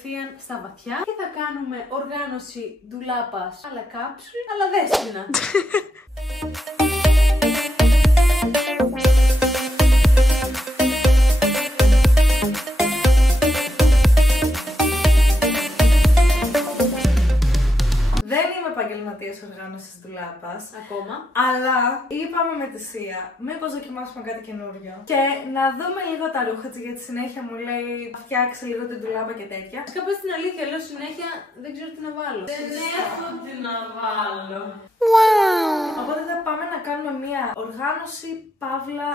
κατευθείαν στα βαθιά και θα κάνουμε οργάνωση ντουλάπας αλλά κάψουλ, αλλά δέσποινα. Επαγγελματίας οργάνωσης ντουλάπας. Ακόμα. Αλλά είπαμε με τη Σία, μήπως δοκιμάσουμε κάτι καινούριο και να δούμε λίγο τα ρούχα της, γιατί συνέχεια μου λέει φτιάξε λίγο την ντουλάπα και τέτοια. Κάπως την αλήθεια λέω συνέχεια δεν ξέρω τι να βάλω. Δεν έχω τι να βάλω. Οπότε θα πάμε να κάνουμε μια οργάνωση παύλα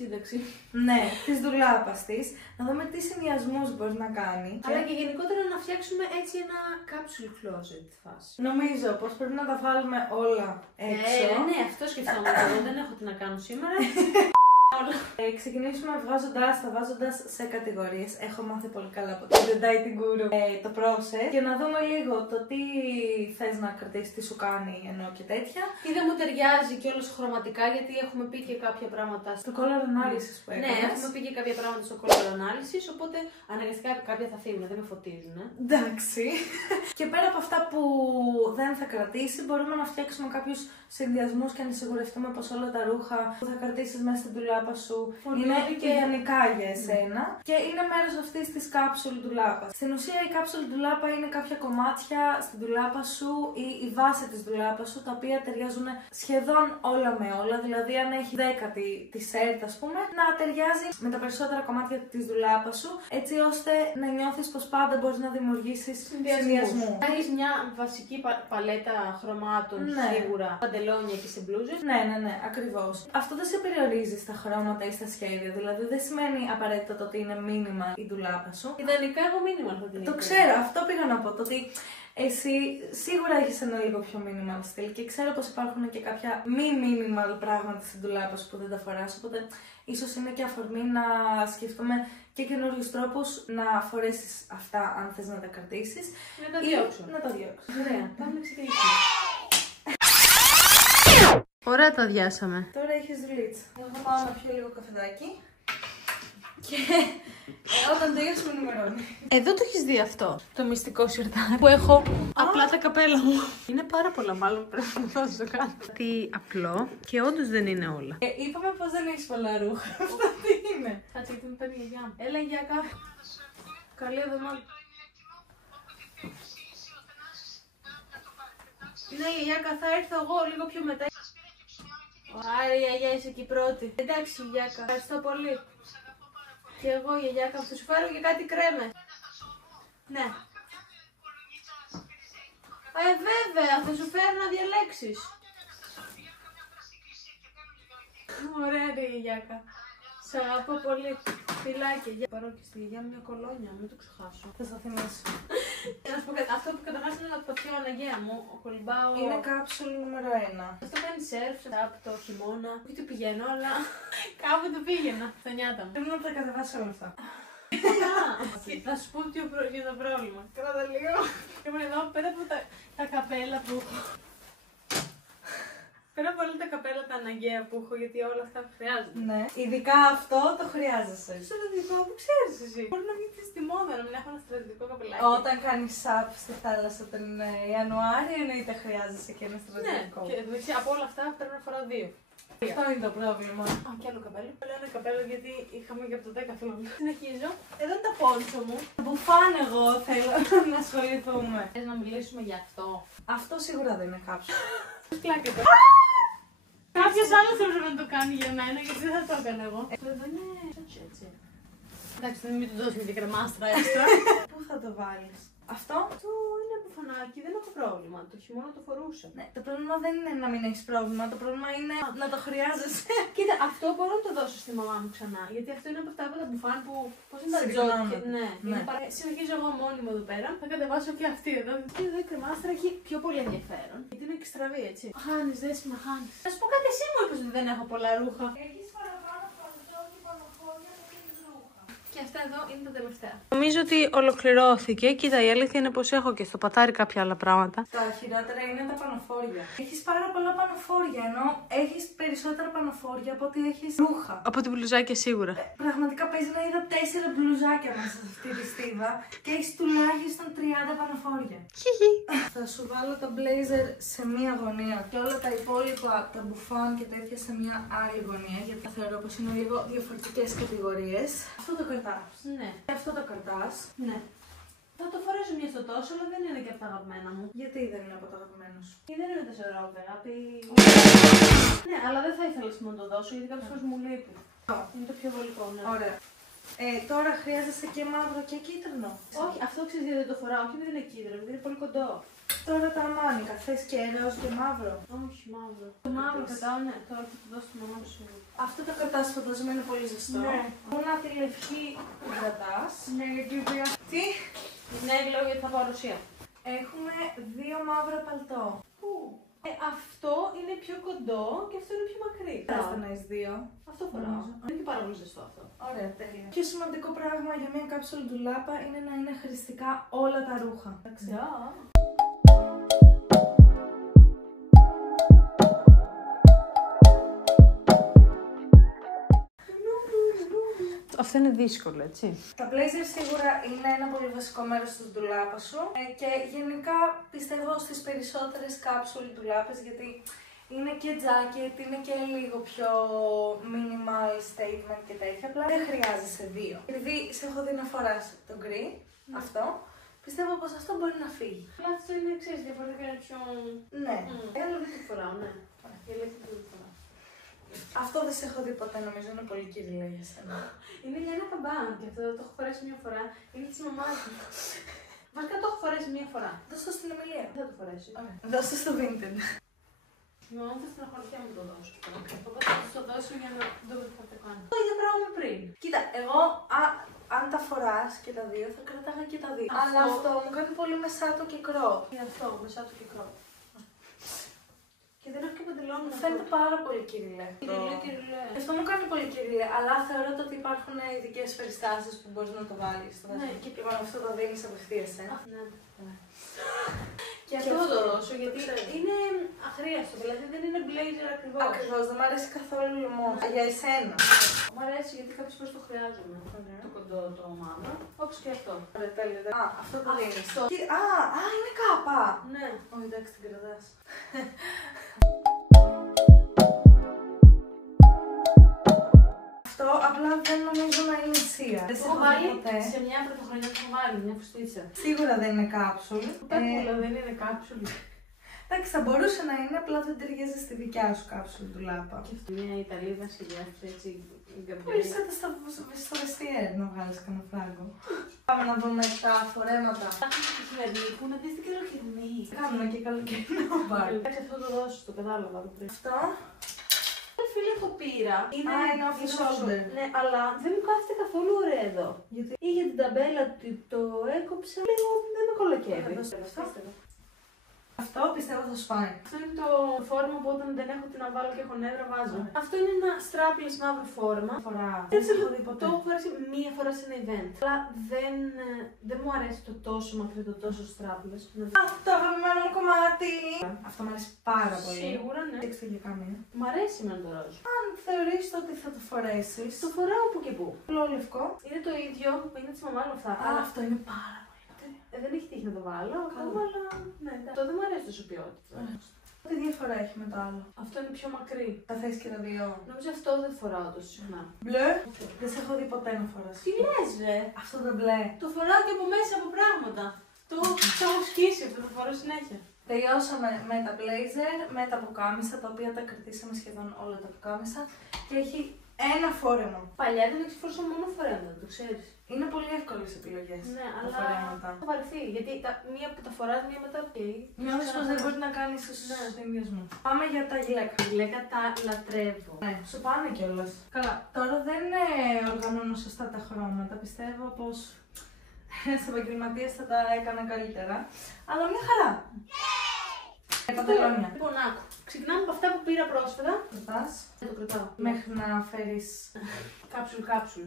σύνταξη. Ναι, της ντουλάπας της. Να δούμε τι συνδυασμούς μπορεί να κάνει. Αλλά και γενικότερα να φτιάξουμε έτσι ένα capsule closet φάση. Νομίζω πως πρέπει να τα βάλουμε όλα έξω. Ναι, αυτό σκεφτόμουν εγώ. Δεν έχω τι να κάνω σήμερα. Ξεκινήσουμε βάζοντας σε κατηγορίες. Έχω μάθει πολύ καλά από την Dieting Guru το process και να δούμε λίγο το τι θες να κρατήσεις, τι σου κάνει ενώ και τέτοια. Τι δεν μου ταιριάζει κιόλας χρωματικά, γιατί έχουμε πει και κάποια πράγματα στο color analysis που έκανες. Ναι, έχουμε πει και κάποια πράγματα στο color analysis, οπότε αναγκαστικά κάποια θα φύγουν, δεν με φωτίζουν. Εντάξει. Και πέρα από αυτά που δεν θα κρατήσει, μπορούμε να φτιάξουμε κάποιους συνδυασμούς και να σιγουρευτούμε πως όλα τα ρούχα που θα κρατήσεις μέσα στην ντουλάπα σου είναι ιδανικά για εσένα και είναι μέρος αυτής της κάψουλ ντουλάπας. Στην ουσία η κάψουλ ντουλάπα είναι κάποια κομμάτια στην ντουλάπα σου ή η βάση της ντουλάπας σου τα οποία ταιριάζουν σχεδόν όλα με όλα. Δηλαδή, αν έχει 10 τη σέρτ, ας πούμε, να ταιριάζει με τα περισσότερα κομμάτια της ντουλάπας σου, έτσι ώστε να νιώθεις πως πάντα μπορείς να δημιουργήσεις συνδυασμού. Έχεις μια βασική παλέτα χρωμάτων σίγουρα, παντελόνια και σε μπλούζες. Ναι, ακριβώς. Αυτό δεν σε περιορίζει στα χρώματα ή στα σχέδια, δηλαδή δεν σημαίνει απαραίτητα το ότι είναι μήνυμα η ντουλάπα σου. Ιδανικά εγώ μήνυμα θα την Το ξέρω, αυτό πήγα να πω. Το ότι εσύ σίγουρα έχεις ένα λίγο πιο minimal στυλ και ξέρω πως υπάρχουν και κάποια μη minimal πράγματα στην ντουλάπα σου που δεν τα φοράς, οπότε ίσως είναι και αφορμή να σκεφτούμε και καινούριους τρόπους να φορέσεις αυτά αν θες να τα κρατήσεις. Να τα διώξω. Να τα διώξω. Ωραία, πάμε να ξεκινήσουμε. Ωραία τα διάσαμε. Τώρα έχεις δουλίτσα. Εγώ θα πάω να πιω λίγο καφεδάκι. Και όταν τελειώσουμε ενημερώνει. Εδώ το έχεις δει αυτό. Το μυστικό σιρτάρι που έχω απλά τα καπέλα μου. Είναι πάρα πολλά, μάλλον πρέπει να δώσω κάτι. Τι απλό και όντως δεν είναι όλα. Είπαμε πως δεν έχεις πολλά ρούχα. Αυτό τι είναι. Κάτσε, γιατί με παίρνει η γιαγιά μου. Έλα γιαγιά. Καλή εβδομάδα. Ναι γιαγιά, θα έρθω εγώ λίγο πιο μετά. Άρα γιαγιά είσαι εκεί πρώτη. Εντάξει γιαγιά, ευχαριστώ πολύ. Και εγώ γιαγιά, θα σου φέρω και κάτι κρέμες. Ναι. Βέβαια, θα σου φέρω να διαλέξεις. Ωραία ρε γιαγιάκα. Σ' αγαπώ πολύ. Φιλάκια. Για πάρω και στη γιαγιά μου μια κολόνια, μην το ξεχάσω. Θα σας θυμίσω. Να σου πω αυτό που καταρχάς είναι να το πιω αναγκαία μου. Ο κολυμπάω. Είναι κάψουλ νούμερο 1. Αυτό κάνει σερφ από το χειμώνα. Όχι το πηγαίνω, αλλά κάπου το πήγαινα. Στα νιάτα μου. Πρέπει να τα κατεβάσεις όλα αυτά. Θα σου πω για το πρόβλημα. Κράτα λίγο. Λοιπόν, εδώ πέρα από τα καπέλα που έχω. Πέρα από όλα τα καπέλα τα αναγκαία που έχω, γιατί όλα αυτά χρειάζονται. Ναι, ειδικά αυτό το χρειάζεσαι. Στρατιωτικό που ξέρεις εσύ. Μπορεί να βγει στη μόδα να μην έχω ένα στρατιωτικό καπελάκι. Όταν κάνεις σαπ στη θάλασσα τον Ιανουάριο, εννοείται χρειάζεσαι και ένα στρατιωτικό. Ναι, και μεταξύ από όλα αυτά πρέπει να φοράω 2. Αυτό είναι το πρόβλημα. Α, και άλλο καπέλο. Λέω ένα καπέλο γιατί είχαμε και από το 10 φίλο. Συνεχίζω. Εδώ είναι τα πόντσο μου. Μπουφάν εγώ θέλω να ασχοληθούμε. Θες να μιλήσουμε για αυτό. Αυτό σίγουρα δεν είναι κάψουλ. Πλάκεται. Κάποιος άλλος έπρεπε να το κάνει για μένα, γιατί δεν θα το έκανα εγώ. Εδώ είναι έτσι. Εντάξει, μην του δώσουμε και κρεμάστρα έξτρα. Πού θα το βάλεις? Αυτό? Το είναι μπουφανάκι, δεν έχω πρόβλημα. Το χειμώνα το φορούσα. Ναι, το πρόβλημα δεν είναι να μην έχεις πρόβλημα. Το πρόβλημα είναι να το χρειάζεσαι. Κοίτα, αυτό μπορώ να το δώσω στη μαμά μου ξανά. Γιατί αυτό είναι από αυτά από τα μπουφάν που. Πώς είναι τα Συγγνώμη. τζόκια. Ναι. Συνεχίζω εγώ μόνιμο εδώ πέρα. Θα κατεβάσω και αυτή εδώ. Και εδώ η κρεμάστρα έχει πιο πολύ ενδιαφέρον. Γιατί είναι εξτραβή, έτσι. Χάνει, δέσιμα, χάνει. Θα σου πω κάτι, εσύ μου είπες ότι δεν έχω πολλά ρούχα. Έχεις παραπάνω παντζό και πανοχώρια από έχεις ρούχα. Και Και αυτά εδώ είναι τα τελευταία. Νομίζω ότι ολοκληρώθηκε. Κοίτα, η αλήθεια είναι πως έχω και στο πατάρι κάποια άλλα πράγματα. Τα χειρότερα είναι τα πανοφόρια. Έχεις πάρα πολλά πανοφόρια, ενώ έχεις περισσότερα πανοφόρια από ότι έχεις ρούχα. Από την μπλουζάκια σίγουρα. Πραγματικά παίζει να είδα 4 μπλουζάκια μέσα σε αυτή τη στίβα και έχεις τουλάχιστον 30 πανοφόρια. Θα σου βάλω τα blazer σε μία γωνία και όλα τα υπόλοιπα, τα μπουφάν και τέτοια σε μία άλλη γωνία, γιατί θεωρώ πως είναι λίγο διαφορετικές κατηγορίες. Αυτό το κρατάς. Ναι. Και αυτό το κρατάς. Ναι. Θα το φορέσω μια στο τόσο, αλλά δεν είναι και από τα αγαπημένα μου. Γιατί δεν είναι από το αγαπημένο σου? Ή δεν είναι τόσο ρόβε, αγάπη. Ναι, αλλά δεν θα ήθελα να το δώσω, γιατί κάποιες φορές μου λείπει. Είναι το πιο βολικό, ναι. Ωραία. Τώρα χρειάζεσαι και μαύρο και κίτρινο. Όχι, αυτό ξέρεις γιατί δεν το φοράω, όχι επειδή είναι κίτρινο, επειδή είναι πολύ κοντό. Τώρα τα μάνικα, θες και ροζ και μαύρο? Όχι, μαύρο. Το μαύρο κρατάω, ναι, τώρα θα το δώσω στη μαμά σου. Αυτό το κρατάς, φαντάζομαι είναι πολύ ζεστό. Ναι. Μόνο τη λευκή την κρατάς. Ναι, γιατί Τι? ναι, λέω γιατί θα πάω Ρωσία. Έχουμε 2 μαύρα παλτό. Πού? Αυτό είναι πιο κοντό και αυτό είναι πιο μακρύ. Χρειάζεται να έχεις 2. Αυτό φοράω. Είναι και πάρα πολύ ζεστό αυτό. Ωραία, τέλεια. Πιο σημαντικό πράγμα για μια κάψουλα ντουλάπα είναι να είναι χρηστικά όλα τα ρούχα. Εντάξει. Αυτό είναι δύσκολο, έτσι. Τα blazer σίγουρα είναι ένα πολύ βασικό μέρος της ντουλάπας σου και γενικά πιστεύω στις περισσότερες κάψουλες ντουλάπες, γιατί είναι και jacket, είναι και λίγο πιο minimal statement και τέτοια, απλά δεν χρειάζεσαι 2. Επειδή σε έχω δει να φοράς το γκρι, αυτό, πιστεύω πως αυτό μπορεί να φύγει. Αλλά αυτό είναι, ξέρεις, διαφορετικά είναι πιο... Ναι. Αλλά δεν το φοράω, ναι. Η αλήθεια δεν το φοράω. Αυτό δεν σε έχω δει ποτέ, νομίζω είναι πολύ κυρίλα για σένα. Είναι για ένα καμπάν και αυτό το έχω φορέσει μια φορά. Είναι της μαμάς μου. Βασικά το έχω φορέσει μια φορά. Δώσ' το στην Εμιλία. Δεν θα το φορέσει. Δώσ' το στο Vinted. Η μαμά μου θα στεναχωρηθεί μου το δώσω. Οπότε θα το δώσω για να δούμε τι θα το κάνω. Το ίδιο πράγμα με πριν. Κοίτα, εγώ αν τα φοράς και τα 2 θα κρατάγα και τα 2. Αλλά αυτό μου κάνει πολύ μεσάτο και κρόπ. Είναι αυτό, μεσάτο και κρόπ. Και δεν έχω και παντελόνι. Μου φαίνεται πάρα πολύ κυρίλε. Κυρίλε. Αυτό μου κάνει πολύ κυρίλε, αλλά θεωρώ ότι υπάρχουν ειδικές περιστάσεις που μπορείς να το βάλεις. Ναι. Και λοιπόν αυτό το δίνεις απευθείας, Ναι. Και αυτό θα το δώσω, γιατί είναι αχρίαστο, δηλαδή δεν είναι blazer ακριβώς. Ακριβώς, δεν μου αρέσει καθόλου λαιμό. Για εσένα. Μου αρέσει γιατί κάποιες φορές το χρειάζομαι. Το κοντό, το μαύρο. Όπως και αυτό. Ωραία, τέλεια. Αυτό το δίνεις. Αυτό. Είναι κάπα. Ναι. Όχι, εντάξει, την κρατάς. Αυτό απλά δεν νομίζω να είναι σία. Δεν σε έχω βάλει ποτέ. Σε μια πρωτοχρονιά που έχω βάλει, μια φουστίτσα. Σίγουρα δεν είναι κάψουλ. Πέπουλα δεν είναι κάψουλ. Εντάξει, θα μπορούσε να είναι, απλά δεν ταιριάζει στη δικιά σου κάψουλ του λάπα. Και αυτή μια Ιταλίδα σχεδιάστηκε έτσι. Βρίσκεται στο βεστιέρ να βγάλεις κανένα φράγκο. Πάμε να δούμε τα φορέματα. Που να δεις την καλοκαιρινή. Κάνουμε και καλοκαιρινό μπαρ. Εντάξει, αυτό το δώσω, το κατάλαβα το πριν. Αυτό. Φίλε, το πήρα. Είναι off the shoulder. Ναι, αλλά δεν μου κάθεται καθόλου ωραίο εδώ. Γιατί? Είχε την ταμπέλα του, το έκοψα. Λέω, δεν με κολοκεύει. Αυτό πιστεύω θα σου πάει. Αυτό είναι το φόρμα που όταν δεν έχω τι να βάλω και έχω νεύρα βάζω. Αυτό είναι ένα strapless μαύρο φόρμα. Δεν σε έχω δει ποτέ. Το έχω φορέσει μία φορά σε ένα event. Αλλά δεν μου αρέσει το τόσο μακρύ, το τόσο strapless. Αυτό το αγαπημένο μου κομμάτι. Αυτό μου αρέσει πάρα πολύ. Σίγουρα, ναι. Δείξτε για κάμερα. Μ' αρέσει με το ροζ. Αν θεωρείς ότι θα το φορέσεις. Το φοράω που και που. Όλο λευκό. Είναι το ίδιο, είναι της μαμά όλα αυτά. Αλλά αυτό είναι πάρα πολύ. Δεν έχει τύχει να το βάλω ακόμα, αλλά ναι, αυτό δεν μου αρέσει τόσο ποιότητα. Τι διαφορά έχει με το άλλο? Αυτό είναι πιο μακρύ. Τα θες και τα 2. Νομίζω αυτό δεν φοράω τόσο συχνά. Μπλε. Δεν σε έχω δει ποτέ να φοράς. Τι λες, ρε? Αυτό το μπλε. Το φοράω και από μέσα από πράγματα. Το έχω σκίσει αυτό, το φοράω συνέχεια. Τελειώσαμε με τα blazer, με τα πουκάμισα, τα οποία τα κρατήσαμε σχεδόν όλα τα πουκάμισα και έχει ένα φόρεμα. Παλιά δεν εξφορούσα μόνο φορέματα, το ξέρεις. Είναι πολύ εύκολες επιλογές. Ναι, τα αλλά φορέματα. θα βαρεθεί. Γιατί μία που τα φοράς, μία μετά okay. Νιώθεις πως δεν μπορεί να κάνεις τους συνδυασμούς. Πάμε για τα γυλαίκα. Τα γυλαίκα τα λατρεύω. Ναι, σου πάνε κιόλας. Καλά, τώρα δεν οργανώνω σωστά τα χρώματα. Πιστεύω πως ένας επαγγελματίας θα τα έκανα καλύτερα. Αλλά μια χαρά. Παντελόνια. Λοιπόν, άκου. Ξεκινάμε από αυτά που πήρα πρόσφατα. Κρατάς. Δεν το κρατάω. Μέχρι να φέρεις κάψουλ. κάψουλ.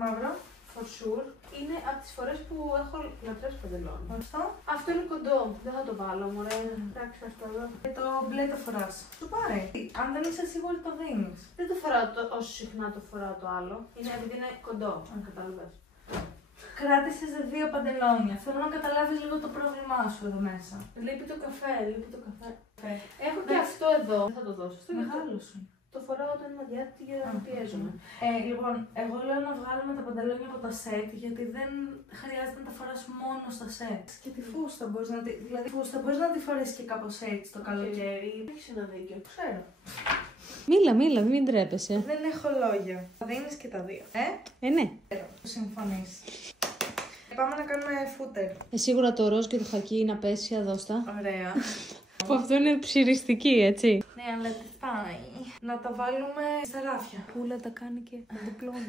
Μαύρο, for sure. Είναι από τις φορές που έχω λατρέψει παντελόνι. Αυτό. Αυτό είναι κοντό. Δεν θα το βάλω, μωρέ. Εντάξει, ας το δω. Και το μπλε το φοράς. Σου πάρε. Αν δεν είσαι σίγουρη το δίνεις. Δεν το φοράω όσο συχνά το φοράω το άλλο. Είναι επειδή είναι κοντό, αν κατάλαβες. Κράτησες 2 παντελόνια. Θέλω να καταλάβεις λίγο το πρόβλημά σου εδώ μέσα. Λείπει το καφέ, λείπει το καφέ. Έχω και αυτό εδώ. Δεν θα το δώσω. Στο μεγάλο σου. Το φοράω όταν είμαι αδιάτητη για να πιέζομαι. Λοιπόν, εγώ λέω να βγάλουμε τα παντελόνια από τα σετ, γιατί δεν χρειάζεται να τα φοράς μόνο στα σετ. Και τη φούστα μπορείς να τη. Δηλαδή, φούστα μπορείς να τη φορέσεις και κάπως έτσι το καλοκαίρι. Έχεις ένα δίκιο. Ξέρω. Μίλα, μην τρέπεσαι. Δεν έχω λόγια. Θα δίνεις και τα 2. Ναι. Συμφωνείς. Πάμε να κάνουμε φούτερ. Σίγουρα το ροζ και το χακί είναι απέσια, δώστα. Ωραία. Που αυτό είναι ψιριστική, έτσι. Ναι, αλλά τι πάει. Να τα βάλουμε στα ράφια. Πούλα τα κάνει και διπλώνει.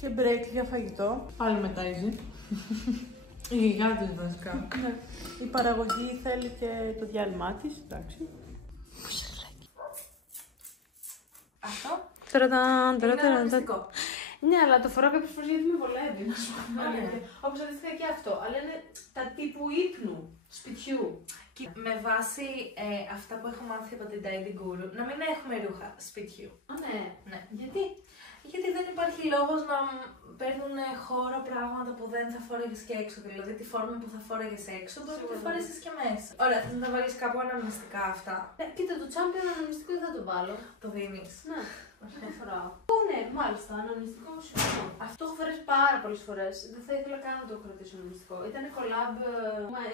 Και break για φαγητό. Πάλι μετά η γιγάντες βασικά. Η παραγωγή θέλει και το διάλειμμα της, εντάξει. Αυτό. Είναι αγωνιστικό. Ναι, αλλά το φοράω κάποιες φορές γιατί με βολεύει, να σου πω. Όπως αντίστοιχα και αυτό. Αλλά είναι τα τύπου ύπνου, σπιτιού. Και με βάση αυτά που έχω μάθει από την Tidy Guru, να μην έχουμε ρούχα σπιτιού. Α, ναι. Ναι. Γιατί? Γιατί δεν υπάρχει λόγος να παίρνουν χώρο πράγματα που δεν θα φορέγες και έξω. Δηλαδή τη φόρμα που θα φορέγες έξω, μπορεί να τη φορέσεις και μέσα. Ωραία, θες να τα βάλεις κάπου αναμνηστικά αυτά. Κοίτα, το τσάμπιον αναμνηστικό δεν θα το βάλω. Το δίνεις. Ναι, το φοράω. Ναι, μάλιστα, αναμνηστικό συμφωνώ. Αυτό έχω φορέσει πάρα πολλές φορές. Δεν θα ήθελα καν να το κρατήσω αναμνηστικό. Ήταν collab,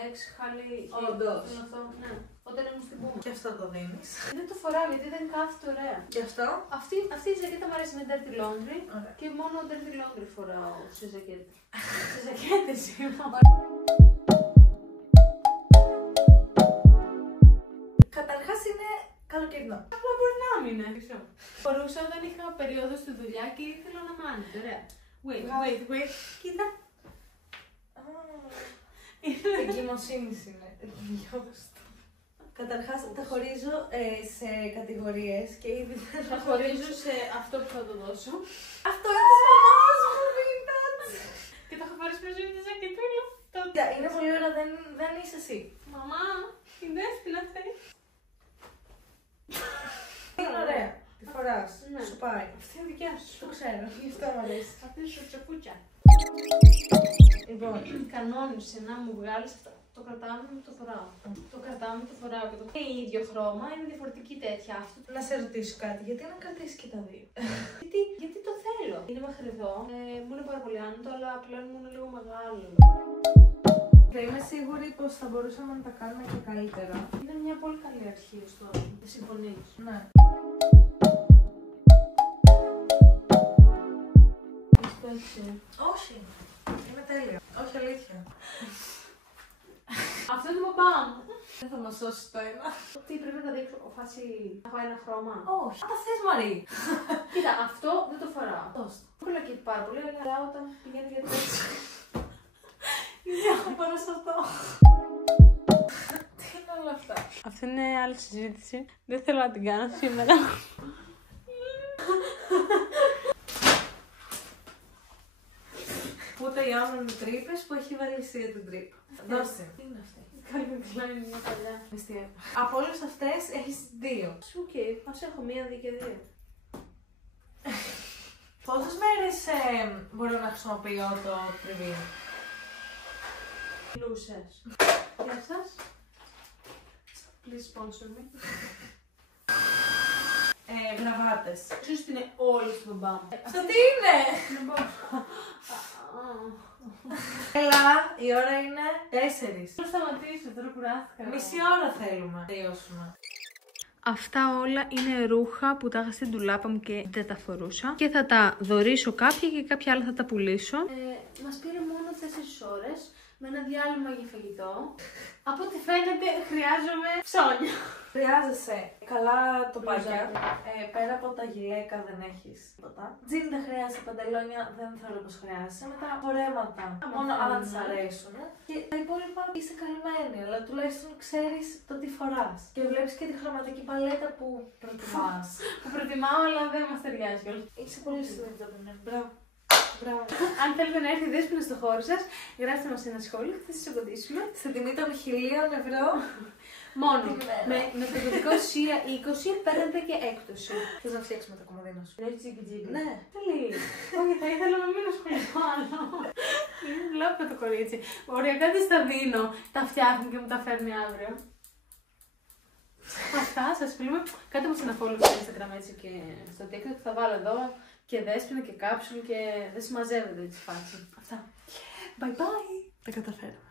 έξι χάλι. Όντως. Ναι, όταν ήμουν στην Πούμα. Και αυτό το δίνεις. Δεν το φοράω γιατί δεν κάθεται ωραία. Και αυτό. Αυτή η ζακέτα μου αρέσει με dirty laundry. Ωραία. Και μόνο dirty laundry φοράω σε ζακέτα. Σε ζακέτες είμαι. Καταρχάς είναι καλοκαιρινό. Απλά μπορεί να μην είναι. Φορούσα όταν είχα περίοδο στη δουλειά και ήθελα να μ' άνοιξε. Ωραία. Wait. Κοίτα. Εγκυμοσύνης είναι. Καταρχάς τα χωρίζω σε κατηγορίες και ήδη Θα χωρίζω σε αυτό που θα το δώσω. Αυτό είναι της μαμάς μου, vintage! Και θα έχω φορέσει μαζί με τη ζακετούλα. Κοίτα, είναι πολύ ωραία, δεν είσαι εσύ. Μαμά, η δέσποινα θέλει. Είναι ωραία. Τη φοράς. Ναι. Σου πάει. Αυτή είναι δικιά σου. Το ξέρω. Γι' αυτό μου αρέσει. Αυτή είναι σου τσακούτια. Λοιπόν, Κανόνισε να μου βγάλεις αυτά. Το κρατάμε με το φοράω. Το κρατάμε το φοράω και το φοράω. Είναι ίδιο χρώμα, είναι διαφορετική τέτοια. Αυτό. να σε ρωτήσω κάτι. Γιατί να κρατήσεις και τα 2. Γιατί το θέλω. Είναι μέχρι εδώ. Μου είναι πάρα πολύ άνετο, αλλά πλέον μου είναι λίγο μεγάλο. Δεν είμαι σίγουρη πως θα μπορούσαμε να τα κάνουμε και καλύτερα. Είναι μια πολύ καλή αρχή στο. Δεν συμφωνείς? Ναι. Όχι. Είμαι τέλεια. Όχι αλήθεια. Αυτό είναι το μπαμπάμ. Δεν θα μας σώσει το ένα. Τι πρέπει να τα δείξω, φάση να πάει ένα χρώμα. Όχι. Αν τα θες Μαρή. Κοίτα, αυτό δεν το φοράω. Δώστε. Κουλακεί πάρα πολύ, αλλά όταν πηγαίνει για τέτοιο. Είναι πάνω σε αυτό. Τι είναι όλα αυτά. Αυτή είναι άλλη συζήτηση. Δεν θέλω να την κάνω σήμερα. Ούτε η άμμο με τρύπες που έχει βάλει εσύ την τρύπα. Δώστε. Τι είναι αυτή? Καλή με είναι μια παλιά. Μυστήρια. Από όλες αυτές έχεις 2. Οκ, ας έχω μία, δύο και δύο. Πόσες μέρες μπορώ να χρησιμοποιώ το τριβί? Λούσες. Γεια σας. Please sponsor me. Γραβάτες. Ίσως είναι όλοι στο μπαμπάμ. Αυτό τι είναι? Έλα, η ώρα είναι 4. Θα σταματήσω, τώρα κουράστηκα. Μισή ώρα θέλουμε να τελειώσουμε. Αυτά όλα είναι ρούχα που τα είχα στην ντουλάπα μου και δεν τα φορούσα. Και θα τα δωρήσω κάποια και κάποια άλλα θα τα πουλήσω. Μας πήρε μόνο 4 ώρες με ένα διάλειμμα για φαγητό. Από ό,τι φαίνεται χρειάζομαι ψώνια. Χρειάζεσαι καλά τοπάκια. Πέρα από τα γυλαίκα δεν έχεις τίποτα. Τζιν δεν χρειάζεσαι, παντελόνια δεν θεωρώ πως χρειάζεσαι. Μετά φορέματα, μόνο αν τις αρέσουν. Και τα υπόλοιπα είσαι καλυμμένη, αλλά τουλάχιστον ξέρεις το τι φοράς. Και βλέπεις και τη χρωματική παλέτα που προτιμάς. Που προτιμάω, αλλά δεν μας ταιριάζει κιόλας. Είσαι πολύ συνειδητοποιημένη. Μπράβο. Μπράβο. Αν θέλετε να έρθει η Δέσποινα στο χώρο σας, γράψτε μας ένα σχόλιο και θα σας απαντήσουμε. Στην τιμή των 1.000 €. Μόνο. Με το κωδικό SIA 20 παίρνετε και έκπτωση. Θες να φτιάξουμε το κομμωδίνο σου? Λέει τζίγκι τζίγκι. Ναι. Θέλει. Όχι, θα ήθελα να μην ασχοληθώ άλλο. Βλέπω το κορίτσι. Οριακά της τα δίνω, τα φτιάχνει και μου τα φέρνει αύριο. Αυτά, σας φιλούμε. Κάντε μας ένα follow στο Instagram έτσι και στο TikTok. Θα βάλω εδώ και Δέσποινα και κάψουλ και δεν συμμαζεύεται έτσι φάση. Αυτά. Bye bye. Τα καταφέραμε.